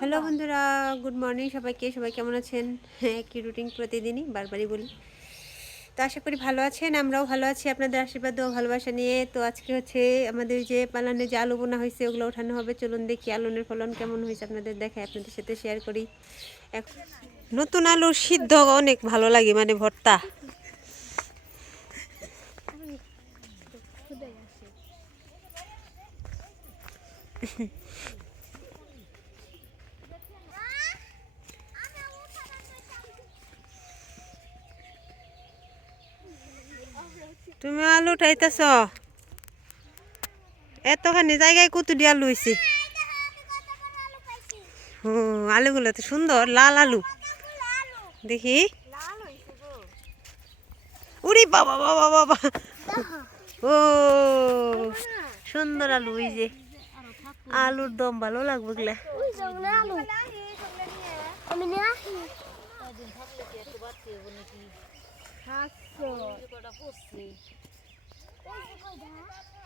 Hello বন্ধুরা good morning সবাইকে সবাই কেমন আছেন? হ্যাঁ কি রুটিন প্রতিদিনই বারবারই বলি। তো আশা করি ভালো আছেন, আমরাও ভালো আছি, আপনাদের আশীর্বাদ ও ভালোবাসা নিয়ে। তো আজকে হচ্ছে আমাদের যে পালানে যে আলু বোনা হয়েছে, ওগুলো ওঠানো হবে। চলুন দেখি আলুনের ফলন কেমন হয়েছে আপনাদের দেখায়, আপনাদের সাথে শেয়ার করি। নতুন আলুর সিদ্ধ, অনেক ভালো লাগে মানে ভর্তা। তুমি আলু উঠাইতেছ? এতখানি জায়গায় কুতুরি আলু হয়েছে হুম আলুগুলো তো সুন্দর, লাল আলু। দেখি। উরি বাবা বাবা বাবা। ও, সুন্দর আলু ওই যে। আলুর দম ভালো লাগবে গলা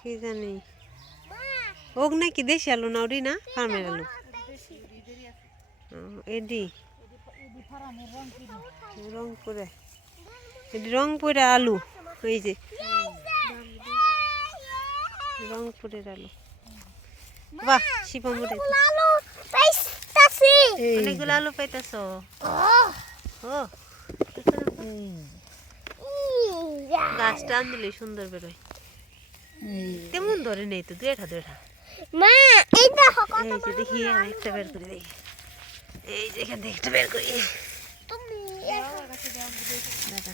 কি জানি? ওক নাকি দেশি আলু না ওরি না? ফার্মের আলু? ও, এডি। রংপুরে এডি রংপুরে আলু এই যে। রংপুরের আলু। বাহ শিবমুরে অনেকগুলো আলু পাইতেছ। ও। গাছটা আন দিলে সুন্দর বেরোয়। তেমন ধরে নেই তো দুয়েটা দুয়েটা মা এই দেখো এই যে দেখি আমি একটা বের করে দেখি। এই যে এখান থেকে একটা বের করি। তুমি দাদা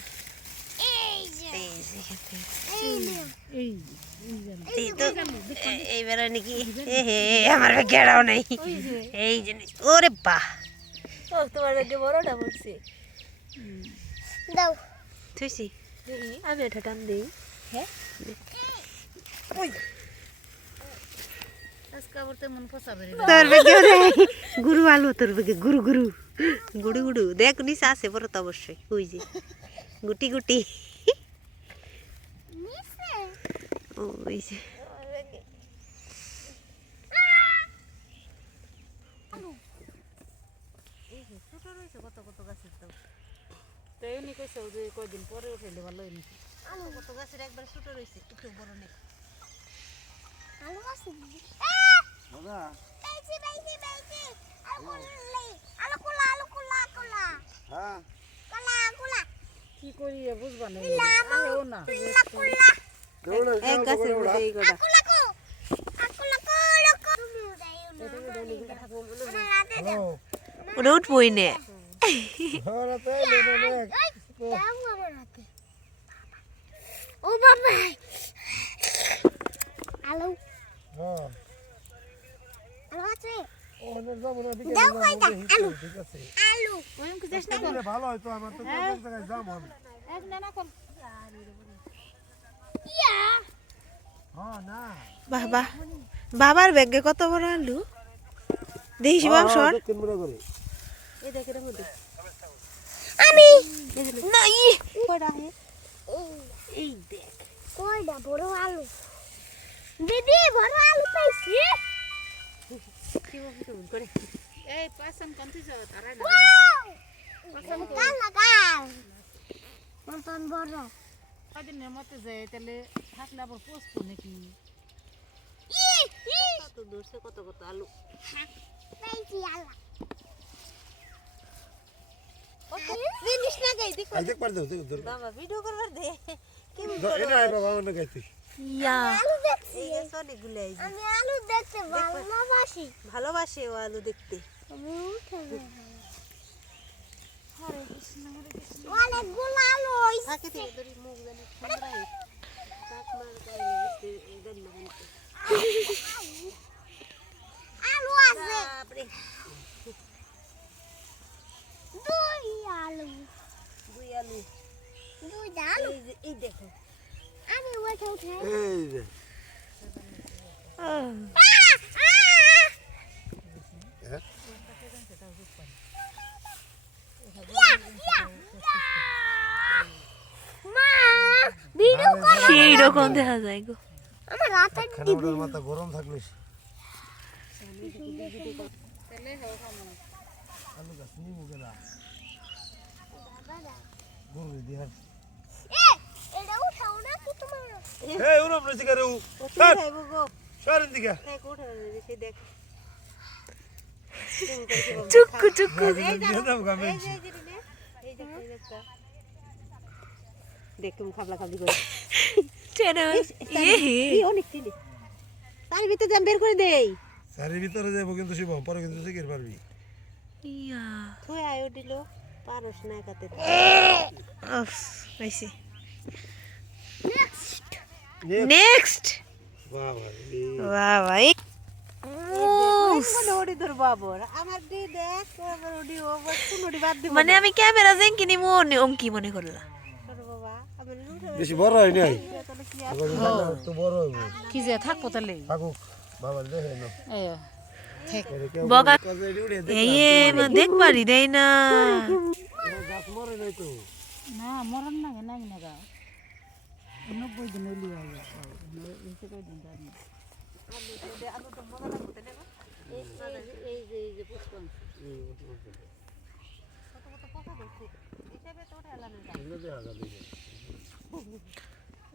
এই যে। এই যে এখান থেকে। এই নিও এই তো এ- এই বেরোয় নাকি? এ হে আমার গেড়াও নাই। এই যে ওরে বাহ। তোমার বড়টা পড়ছে দাও। থুইছি। আমি এটা টান দিই। হ্যাঁ? গুরু আলো তোর বেগে গুরু গুরু। গুড়ু গুড়ু। দেখ নিচে আছে বড় তো অবশ্যই। ওই যে গুটি গুটি। ওই যে ছোট রয়েছে কত কত গাছের তো তো কইছে যে কয়দিন পরে উঠাইলে ভালো হয়নি কত গাছের একবার ছোট রয়েছে একটু বড় নেই। আলু আছে। বেশি বেশি বেশি আলু আলু কুলা আলু কুলা কুলা। কুলা কুলা। কি করি বুঝবা না আহেও না। কুলা কুলা। এক গাছের মধ্যে এই উড়াইও না দাও ও বাবা। আলু আলু আছে? দাও কয়টা আলু। আলু। ওই কি চেষ্টা কর ভালো আমার তো কত জায়গায় যাম হবে এক না না কর ইয়া। হ্যাঁ না। বাহ বাবার ব্যাগে কত বড় আলু? দেখিস বাম সর তিন বড় করে। এই দেখ মধ্যে আমি না ই কয়টা হে? এই দেখ। কয়টা বড় আলু? দিদি বড় আলু পাইছি। কি বলছিস তুমি করে? এই পাঁচজন কান্তি যাও তারা না। ওয়াও! কাল লাগাও। মতন বড়। কয়দিনের মতে যায় তাহলে থাকলে আবার পোস্ত নাকি? ই ই কত দূরছে কত কত আলু। পাইছি আলু জিনিস না গাই দেখ আই দেখ পার দাও দেখ ধর বাবা ভিডিও করবার দে এটা বাবা অন্য গাইছি ইয়া আলু দেখছি এই যে অনেকগুলো এই যে আমি আলু দেখতে ভালোবাসি ভালোবাসে ও আলু দেখতে আমি উঠে অনেকগুলো আলু হইছে থাকে থেকে ধরি মুখ জানি ঠান্ডা হয়ে কাক মার গায়ে লাগছে এই গান না গানতে আলু আছে বাপরে দুই আলু দুই আলু দুইটা আলু এই দেখো। আমি উঠে উঠে এই যে। আহ! ভিডিও কর। সেই রকম দেখা যায় গো। আমার রাতে খানাটার মাথা গরম থাকলে আলু গাছ নিমু গেলা গরু দিহার এটা উঠাও না কি তোমার এই উরম রইছে করে উ কোথায় খাইবো গো সরেন দিকে দেখ চুক্কু চুক্কু তুমি খাবলা খাবলি করে ইয়ে এই অনেক চিনি তার ভিতরে জাম বের করে দেই সারির ভিতরে যাব কিন্তু শিবম পরে কিন্তু শিখির পারবি ইয়া তুই আয়ো দিল পারস না কাতে পাইছি। নেক্সট বাবা বাহ ভাই মনে ওডি তোর বাবর। আমার দি দেখ ও নডি বাদ দিব মানে আমি ক্যামেরা যেন কিনি মনে অঙ্কি মনে করলা? তোর বাবা আমার লুটে বেশি বড় হয় নাই। কি তো বড় হইব। কি যে থাকব তাহলে? থাকুক। বাবা দেখে না বগা এই এ, মা দেখ পারি দেই না না মরণ না না না গা নব্বই দিন হয়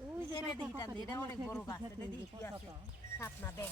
ওই যে অনেক বড় গাছ সাপ না ব্যাং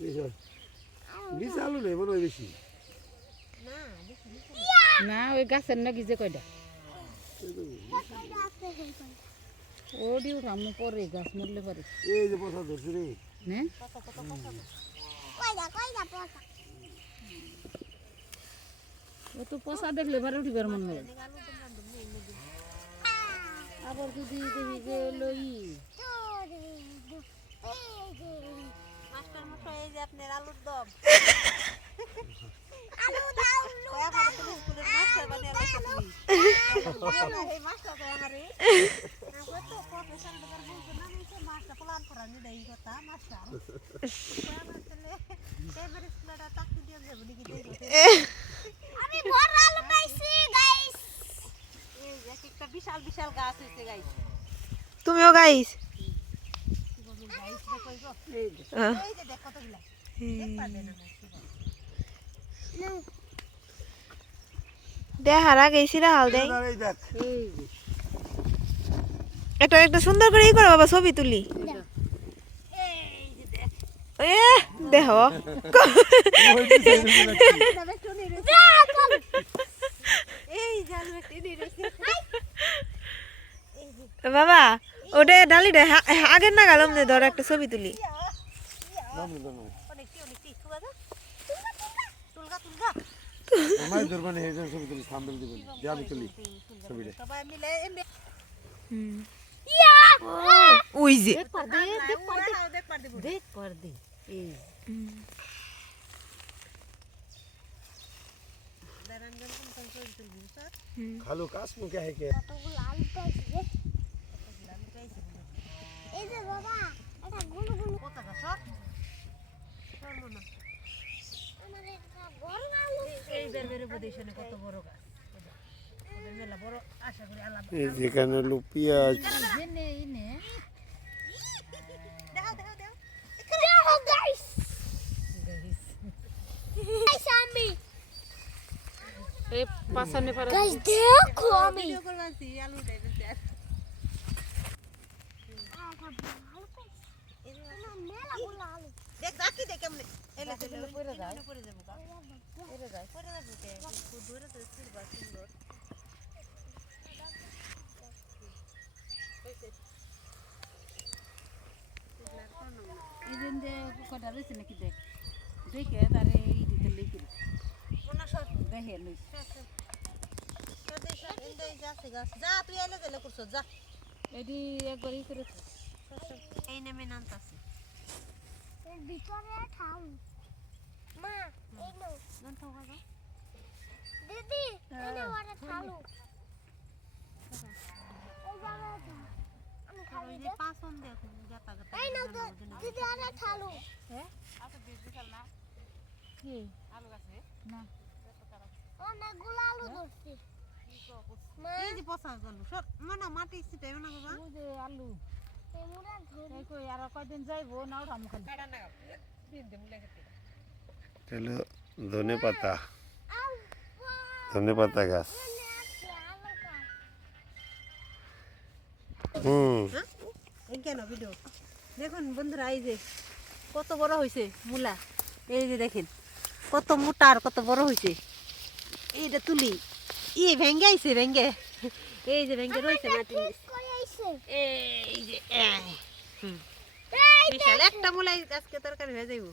নিচে আলু নেই মনে হয় বেশি। না। না ওই গাছের নাকি যে কয়টা? কতটা আছে হেলপার ওডি উঠাম পরে গাছ মরলে পারে। এই যে পচা ধরছে রে। হ্যাঁ ও তো পোষা দেখলে পারে উঠিবার মনে হয় আবার যদি দেখি যে লই। মাস্টার মশাই এই যে আপনার আলুর দম। আলু দাও ওই আমার স্কুলের মাস্টার বানিয়ে আলাইছে তুমি? এই মাস্টার তো আমারে আমার প্রফেসর লোকের বলতো না আমি মাস্টার প্ল্যান করা নি দেই কথা মাস্টার। এবারে স্কুলটা দিয়ে যাব নাকি আমি বড় আলু পাইছি গাইস এই যে একটা বিশাল বিশাল গাছ গাইস তুমিও গাইস দেখার আগে সিরা হাল দেয় এই একটা একটা সুন্দর করে ই করো বাবা ছবি তুলি। এ দেহ। বাবা ওটা ডালিটা হা- আগের না গেলাম যে ধর একটা ছবি তুলি। অনেক কি অনেক কি তুলগা যা তুলগা তুলগা মাছ ধরবানি হেজন ছবি তুলি সামবেল দিবেন যে আমি তুলি ছবিটা সবাই মিলে এমনি ওই যে। দেখ পার দে দেখ পার দে দেখ পার এই যে বাবা এটা গুলো গুলো কত গা সর সর আমার একটা বড় আলু এই বের বের প্রদেশনে কত বড় গাছ? ওদের মেলা বড় আশা করি আল্লাহ যেখানে লু পেঁয়াজ এনে এনে। দাও দাও দাও। দেখো আমি এই পাশানে পারে গাইস দেখো আমি ভিডিও করবা সি আলু দেই দিতে আলু পাইছি আমার মেলা গুলো আলু দেখ রাখি দে কেমনে। এলে তো পড়ে যায়। পড়ে যাব পড়ে যায় পড়ে যাব কে? খুব দূরে তো সিলবা সুন্দর। এই দিন যে রয়েছে নাকি দেখ। দেখে তারে এই দিতে দেখে যা তুই এলে গেলে করছ যা। এটি একবার ই করে এই নেমে নামতাছে এর ভিতরে ঠাউ মা এই নাও নামতাও বাবা দিদি এই নাও ঠালু এই জায়গাটা আমি খালি যে পাঁচন দেখুন গাতা গাতা এই নাও তো দিদি ওটা ঠালু কি? অনেকগুলো আলু ধরছি। এই যে পচা গেল সব মানে মাটি ছিটাই না বাবা। আলু। ধনে পাতা। ধনে পাতা গাছ। হুম। কেন ভিডিও? দেখুন বন্ধুরা এই যে কত বড় হয়েছে মূলা। এই যে দেখেন কত মোটা আর কত বড় হয়েছে এইটা তুলি। ই ভেঙ্গে আইছে ভেঙ্গে এই যে ভেঙ্গে রয়েছে মাটি এই যে বিশাল একটা মূলাই আজকে তরকারি হয়ে যাইব।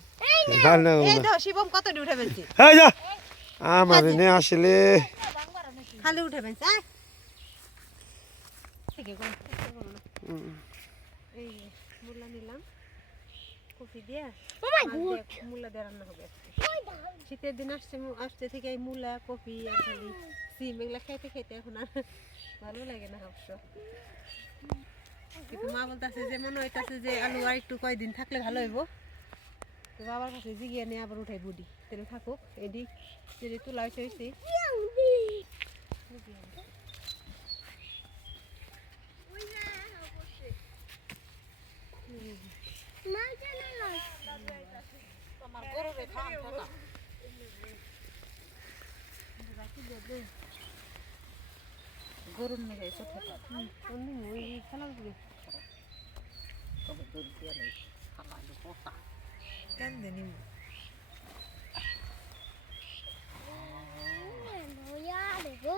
না না এই তো শিবম কত উঠে ফেলছে। যা। আমার নে আসলে। খালি উঠে ফেলছে আয়। থেকে কোন চেষ্টা করো না। এই যে মূলা নিলাম। কফি দিয়ে। মূলা দিয়ে রান্না হবে শীতের দিন আসছে মু- আসতে থেকে এই মূলা কফি আর খালি। সিম এগুলা খাইতে খাইতে এখন আর ভালো লাগে না অবশ্য। কিন্তু মা বলতেছে যে, মনে হইতাছে যে আলু আর একটু কয়দিন থাকলে ভালো হইব। তো বাবার কাছে জিগিয়ে নিয়ে আবার উঠাই বুডি। তাহলে থাকুক, এডি যদি তুলা জানে না তোমার গরুরে খাওয়ান থাকা গরুর এসে থাকে অন্য ওই খেলা করবে তবে দরিদ্র নেই খাওয়ালো পোষা কেন জানি ভয়া দেখো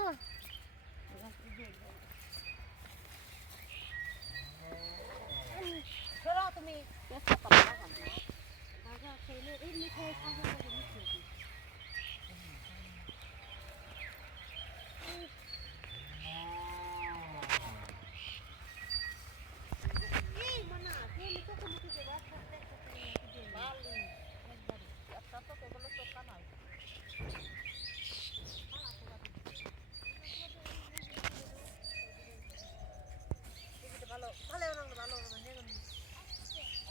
চলো তুমি ব্যস্ত পাবা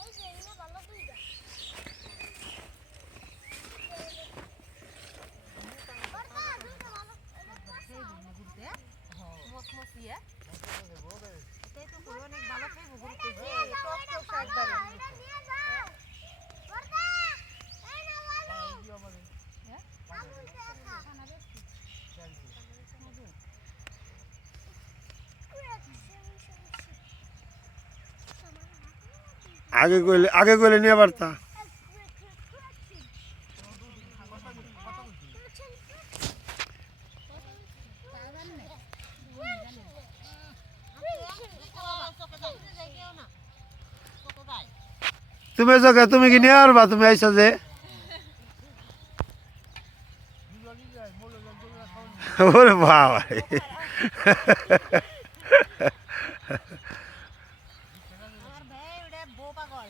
এই যে এগুলো ভালো দুইটা বড়দা দুইটা ভালো অনেক ভালো খাইবো গরু নিয়ে যাও এটা ভালো এটা নিয়ে যাও বড়দা এই নাও আলু আলু দেখা আগে কইলে আগে কইলে নিয়ে পারতা তুমি চোখে তুমি কি নিয়ে পারবা তুমি আইসা যে। ওরে বাবা রে। আমার ভাই ওটা বউ পাগল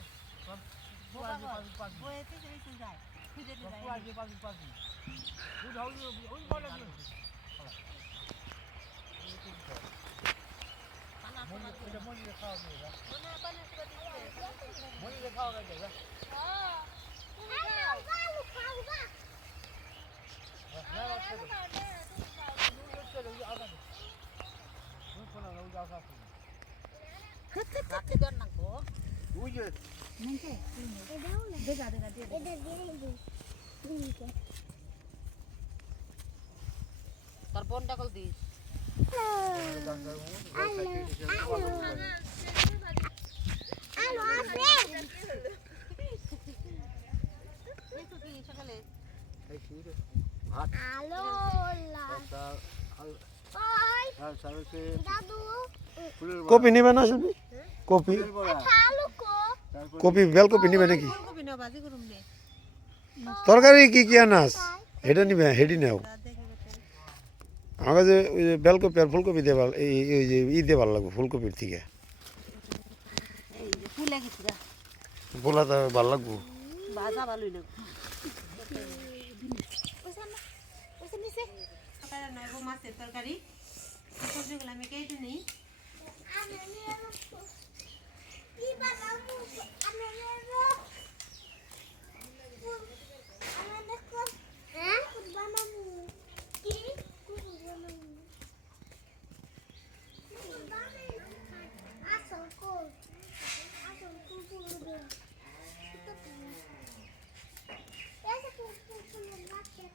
বউ পাগল বউয়েতে চলে যায় খুঁজে যায় আলু খাওয়া রাতে দেন না গো এটা দিয়ে দিই তোর বোন ডাকল দিস আলু আলু আলু আছে সকালে আলু লা ওই দাদু কপি নিবে না শিল্পী? কপি? আচ্ছা কপি বেল কপি নিবে নাকি? তরকারি কি কি আনাস? হেটা নিবে হেডি নেও। আমার কাছে ওই যে বেলকপি আর ফুলকপি দিয়ে ভালো এই এই যে ই দিয়ে ভালো লাগবে ফুলকপির থেকে। বলা তো ভালো লাগবো। ভাজা ভালোই না নয় গো মাছের তরকারি। সবজিগুলো আমি কেটে নিই। আমি দেখো হ্যাঁ বানাবো কি বানাবো আসল কোল আসল কোল কোল এসে কোল কোল কোল বাচ্চা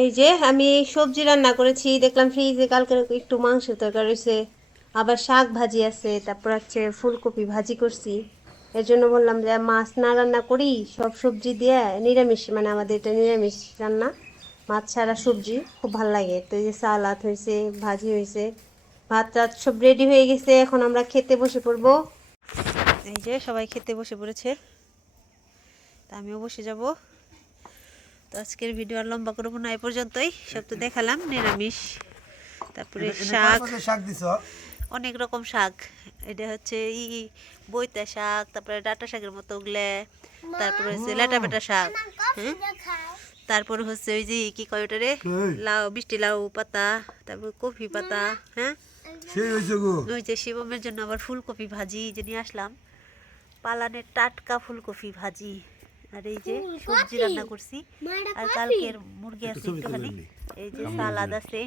এই যে, আমি সবজি রান্না করেছি, দেখলাম ফ্রিজে কালকে একটু মাংসের তরকারি রয়েছে আবার শাক ভাজি আছে, তারপর হচ্ছে ফুলকপি ভাজি করছি। এর জন্য বললাম যে, মাছ না রান্না করি, সব সবজি দিয়ে নিরামিষ মানে আমাদের এটা নিরামিষ রান্না। মাছ ছাড়া সবজি খুব ভালো লাগে। তো এই যে সালাদ হয়েছে, ভাজি হয়েছে, ভাত টাত সব রেডি হয়ে গেছে, এখন আমরা খেতে বসে পড়ব। এই যে, সবাই খেতে বসে পড়েছে। তা আমিও বসে যাব। তো আজকের ভিডিও আর লম্বা করব না এ পর্যন্তই। সব তো দেখালাম নিরামিষ। তারপরে শাক। শাক দিছ? অনেক রকম শাক। এটা হচ্ছে ই বইতা শাক তারপরে ডাটা শাকের মতো ওগুলো। তারপরে হচ্ছে লেটা বেটা শাক হ্যাঁ? তারপর হচ্ছে ওই যে কি কয় ওটা রে লাউ মিষ্টি লাউ পাতা তারপর কফি পাতা হ্যাঁ? সেই হয়েছে গো। ওই যে শিবমের জন্য আবার ফুলকপি ভাজি যে নিয়ে আসলাম। পালানের টাটকা ফুলকপি ভাজি। আর এই যে সবজি রান্না করছি। আর কালকের মুরগি আছে একটুখানি। এই যে সালাদ আছে।